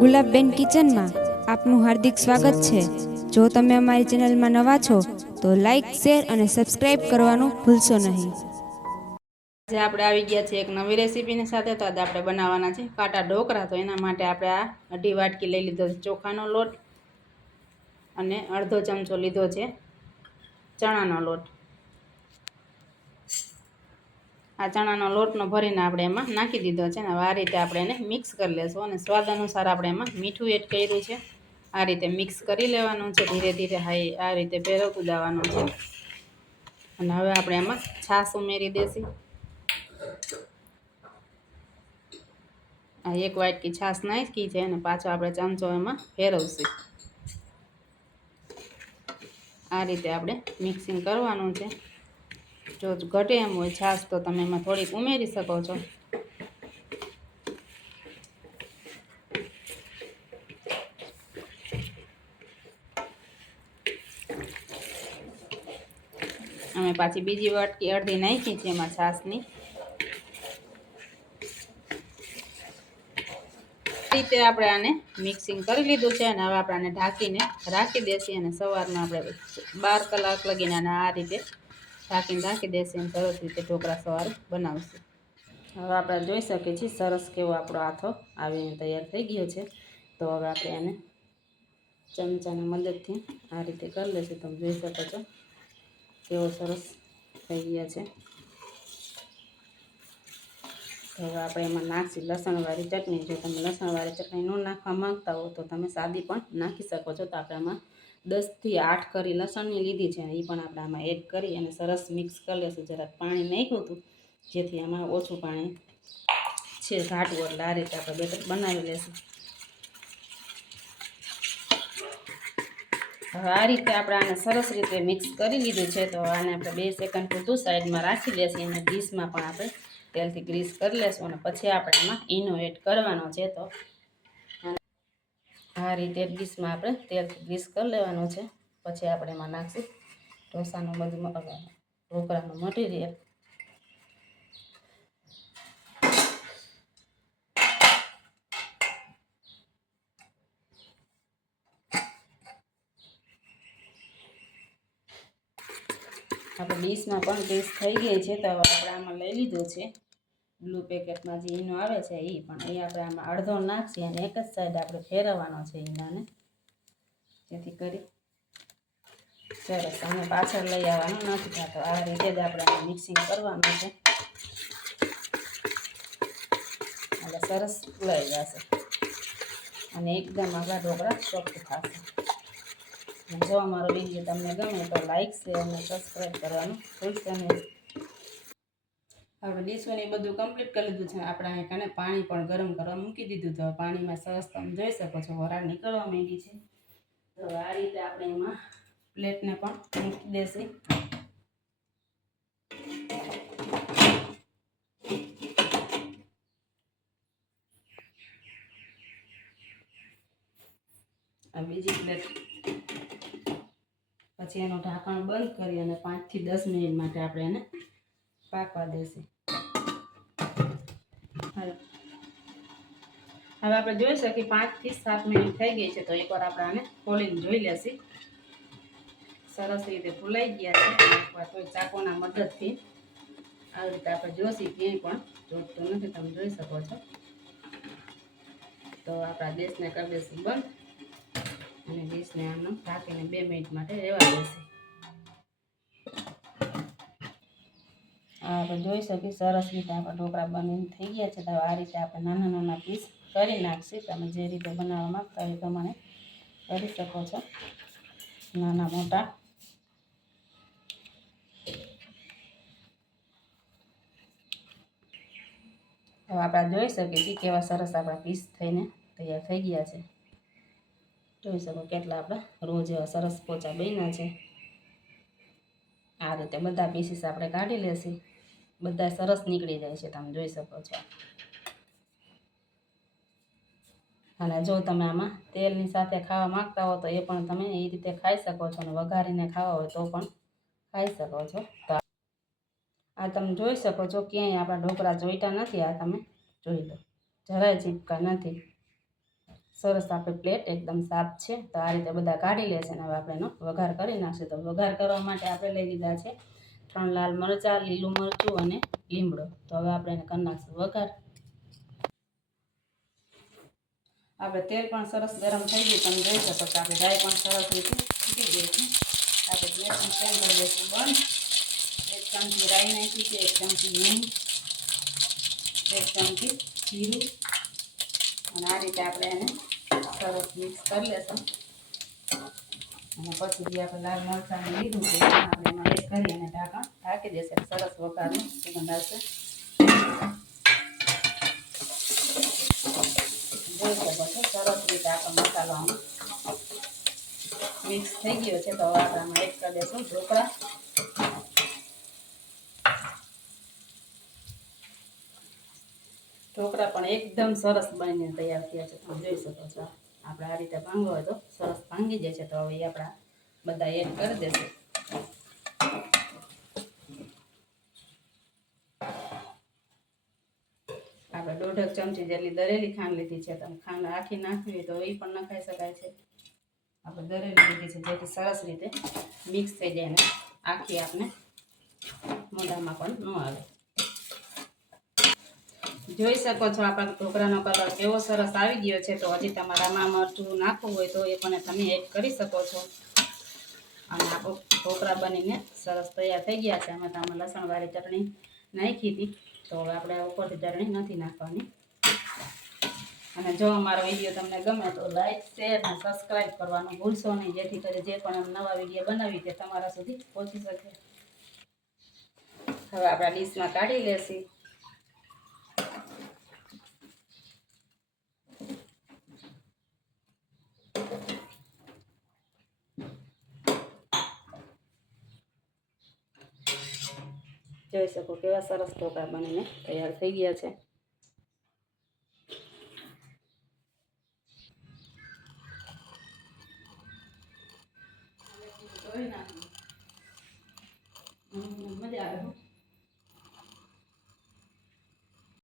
ગુલાબબેન કિચનમાં આપનું હાર્દિક સ્વાગત છે। જો તમે અમારી ચેનલમાં નવા છો તો લાઈક, શેર અને સબસ્ક્રાઇબ કરવાનું ભૂલશો નહીં। આજે આપણે આવી ગયા છે એક નવી રેસીપીની સાથે। તો આજે આપણે બનાવવાના છે કાટા ઢોકળા। તો એના માટે આપણે આ અઢી વાટકી લઈ લીધો છે ચોખાનો લોટ અને અડધો ચમચો લીધો છે ચણાનો લોટ। આ ચણાનો લોટનો ભરીને આપણે એમાં નાખી દીધો છે ને આ રીતે આપણે એને મિક્સ કરી લેશું અને સ્વાદ અનુસાર આપણે એમાં મીઠું એડ કર્યું છે। આ રીતે મિક્સ કરી લેવાનું છે, ધીરે ધીરે હાઈ આ રીતે ફેરવતું જવાનું છે। અને હવે આપણે એમાં છાશ ઉમેરી દેશું। આ એક વાટકી છાશ નાખી છે અને પાછો આપણે ચમચો એમાં ફેરવશું। આ રીતે આપણે મિક્સિંગ કરવાનું છે। જો ઘટે એમ હોય છાશ તો તમે એમાં થોડીક ઉમેરી શકો છો। અમે પાછી બીજી વાટકી અડધી નાખી છે એમાં છાશની। રીતે આપણે આને મિક્સિંગ કરી લીધું છે અને હવે આપણે આને ઢાંકીને રાખી દેશું અને સવારમાં આપણે 12 કલાક લગીને આને આ રીતે ઢાંકીને રાખી દેશું અને સરસ રીતે ઢોકળા સવારે બનાવશું। હવે આપણે જોઈ શકીએ છીએ સરસ કેવો આપણો આથો આવીને તૈયાર થઈ ગયો છે। તો હવે આપણે આને ચમચાની મદદથી આ રીતે કરી લઈશું। તમે જોઈ શકો છો કેવો સરસ થઈ ગયા છે। તો હવે આપણે એમાં નાખીશું લસણવાળી ચટણી। જો તમે લસણવાળી ચટણી ન નાખવા માંગતા હો તો તમે સાદી પણ નાખી શકો છો। તો આપણે આમાં 10 થી 8 કરી લસણની લીધી છે, એ પણ આપણે આમાં એડ કરી અને સરસ મિક્સ કરી લઈશું। જરાક પાણી નાખ્યું હતું જેથી આમાં ઓછું પાણી છે ઘાટું, એટલે આ રીતે આપણે બેટર બનાવી લઈશું। હવે આ રીતે આપણે આને સરસ રીતે મિક્સ કરી લીધું છે। તો આને આપણે 2 સેકન્ડ પૂરતું સાઈડમાં રાખી લઈશું અને ડીશમાં પણ આપણે તેલથી ગ્રીસ કરી લેશું અને પછી આપણે એમાં ઈનો એડ કરવાનો છે। તો આ રીતે ડીશમાં આપણે તેલથી ગ્રીસ કરી લેવાનો છે। પછી આપણે એમાં નાખશું ઢોસાનું બધું ઢોકળાનું મટીરિયલ। આપણે ડીશમાં પણ ગ્રીસ થઈ ગઈ છે। તો હવે આપણે આમાં લઈ લીધું છે બ્લુ પેકેટમાં જે ઈનો આવે છે એ પણ અહીં આપણે આમાં અડધો નાખીએ અને એક જ સાઈડ આપણે ફેરવવાનો છે ઈનાને, જેથી કરી સરસ આને પાછળ લઈ આવવાનું નથી થતો। આ રીતે જ આપણે મિક્સિંગ કરવાનું છે એટલે સરસ ફૂલાઈ જશે અને એકદમ આપણા ઢોકળા સોફ્ટ થશે। જો અમારો વિડીયો તમને ગમે તો લાઈક, શેર અને સબસ્ક્રાઈબ કરવાનું ભૂલશો નહીં। હવે ડીશોને બધું કમ્પ્લીટ કરી લીધું છે। આપણે અહીં પાણી પણ ગરમ કરવા મૂકી દીધું। તો પાણીમાં સરસ તમે જોઈ શકો છો વરાળ નીકળવા માંડી છે। તો આ રીતે આપણે એમાં પ્લેટને પણ મૂકી દેશું। આ બીજી પ્લેટ પછી એનું ઢાંકણ બંધ કરી અને 5 થી 10 મિનિટ માટે આપણે એને પાકવા દેશું। હવે આપણે જોઈ શકીએ 5 થી 7 મિનિટ થઈ ગઈ છે। તો એકવાર આપણે આને ખોલીને જોઈ લેશું। સરસ રીતે ફૂલાઈ ગયા છે। એકવાર કોઈ ચાકુના મદદથી આ રીતે આપણે જોઈશું ક્યાંય પણ ચોટતું નથી, તમે જોઈ શકો છો। તો આપણા ગેસને કરી દઈશું બંધ અને ડીશને આને ઢાંકીને 2 મિનિટ માટે રહેવા દઈશું। આપણે જોઈ શકીએ સરસ રીતે આપણા ઢોકળા બનીને થઈ ગયા છે। તો આ રીતે આપણે નાના નાના પીસ કરી નાખશું। તમે જે રીતે બનાવવા માંગતા હોય એ પ્રમાણે કરી શકો છો, નાના મોટા। હવે આપણે જોઈ શકીએ છીએ કેવા સરસ આપણા પીસ થઈને તૈયાર થઈ ગયા છે। જોઈ શકો કેટલા આપણા રોજ એવા સરસ પોચા બન્યા છે। આ રીતે બધા પીસીસ આપણે કાઢી લેશું। બધા સરસ નીકળી જાય છે, તમે જોઈ શકો છો। અને જો તમે આમાં તેલની સાથે ખાવા માંગતા હો તો એ પણ તમે એ રીતે ખાઈ શકો છો અને વઘારીને ખાવા હોય તો પણ ખાઈ શકો છો। તો આ તમે જોઈ શકો છો ક્યાંય આપણા ઢોકળા જોઈતા નથી। આ તમે જોઈ લો, જરાય ચીપકા નથી, સરસ આપણે પ્લેટ એકદમ સાફ છે. તો આ રીતે બધા કાઢી લેશે ને હવે આપણે એનો વઘાર કરી નાખશે. તો વઘાર કરવા માટે આપણે લઈ લીધા છે 3 લાલ મરચાં, લીલું મરચું અને લીમડો. તો હવે આપણે એને કરી નાખશું વઘાર. આપણે તેલ પણ સરસ ગરમ થઈ ગયું, તમે જોઈ શકો છો. આપણે રાઈ પણ સરસ રીતે ફૂટી ગઈ છે. આપણે ગેસની ફ્લેમ કરી દઈશું બંધ. 1 ચમચી રાઈ નાખી છે, 1 ચમચી હિંગ, 1 ચમચી જીરું અને આ રીતે આપણે એને સરસ મિક્સ કરી લેશું. અને પછી જે આપણે લાલ મરચાં લીધું છે આપણે એમાં એડ કરી અને ઢાંકી દેશે. સરસ વઘારનું સુગંધ આવશે. જોઈ શકો છો સરસ રીતે આપણો મસાલો આમાં મિક્સ થઈ ગયો છે. તો હવે આપણે આમાં એડ કરી દઈશું ઢોકળા. ઢોકળા પણ એકદમ સરસ બનીને તૈયાર થયા છે. તમે જોઈ શકો છો. આપણે આ રીતે ભાંગવા હોય તો સરસ ભાંગી જાય છે. તો હવે આપણા બધા એડ કરી દેશે. આપણે 1.5 ચમચી જેટલી દળેલી ખાંડ લીધી છે. તમે ખાંડ આખી નાખવી હોય તો એ પણ નખાઈ શકાય છે. આપણે દળેલી લીધી છે જેથી સરસ રીતે મિક્સ થઈ જાય ને આખી આપણે મોઢામાં પણ ન આવે. જોઈ શકો છો આપણા ઢોકળાનો કલર કેવો સરસ આવી ગયો છે. તો હજી તમારામાં મરચું નાખવું હોય તો એ પણ તમે એડ કરી શકો છો. અને આપણું ઢોકળા બનીને સરસ તૈયાર થઈ ગયા છે. અમે તો આમાં લસણવાળી ચટણી નાખી હતી. તો હવે આપણે ઉપરથી ચટણી નથી નાખવાની. અને જો અમારો વિડીયો તમને ગમે તો લાઈક, શેર અને સબસ્ક્રાઈબ કરવાનું ભૂલશો નહીં, જેથી કરી જે પણ નવા વિડીયો બનાવી તે તમારા સુધી પહોંચી શકે. હવે આપણા ડીશમાં કાઢી લેશી. જોઈ શકો કેવા સરસ ઢોકળા બનીને તૈયાર થઈ ગયા છે. જોઈ નાખો.